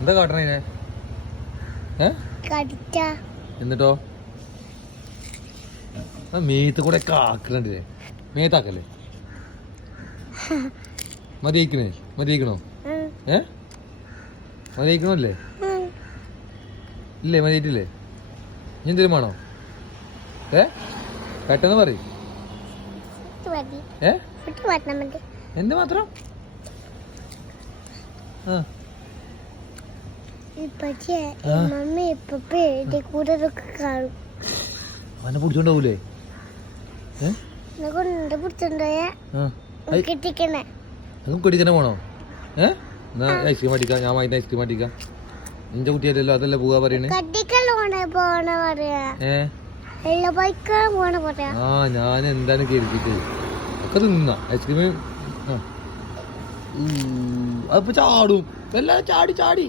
എന്താ കാട്ടണേ എന്നിട്ടോ മേത്ത് കൂടെ ആക്കണ്ടേ മേത്താക്കല്ലേ മതിയിക്കണോ മതിയിക്കണല്ലേ ഇല്ലേ മതിയിട്ടില്ലേ ഇനി എന്തെങ്കിലും വേണോ പെട്ടെന്ന് പറ എന്ത് മാത്രം അവനെ പിടിച്ചോണ്ടാവൂലേ അതും കെട്ടിത്തന്നെ പോണോ എന്നാ ഐസ്ക്രീം അടിക്കാം ഞാൻ വാങ്ങിട്ട് ഐസ്ക്രീം അടിക്കാം നിന്റെ കുട്ടിയല്ലോ അതല്ലേ പോവാ പറയണേ ആ ഞാൻ എന്താണ് കേൾപ്പിച്ചത് ഒക്കെ തിന്ന ഐസ്ക്രീം അതിപ്പോ ചാടും എല്ലാം ചാടി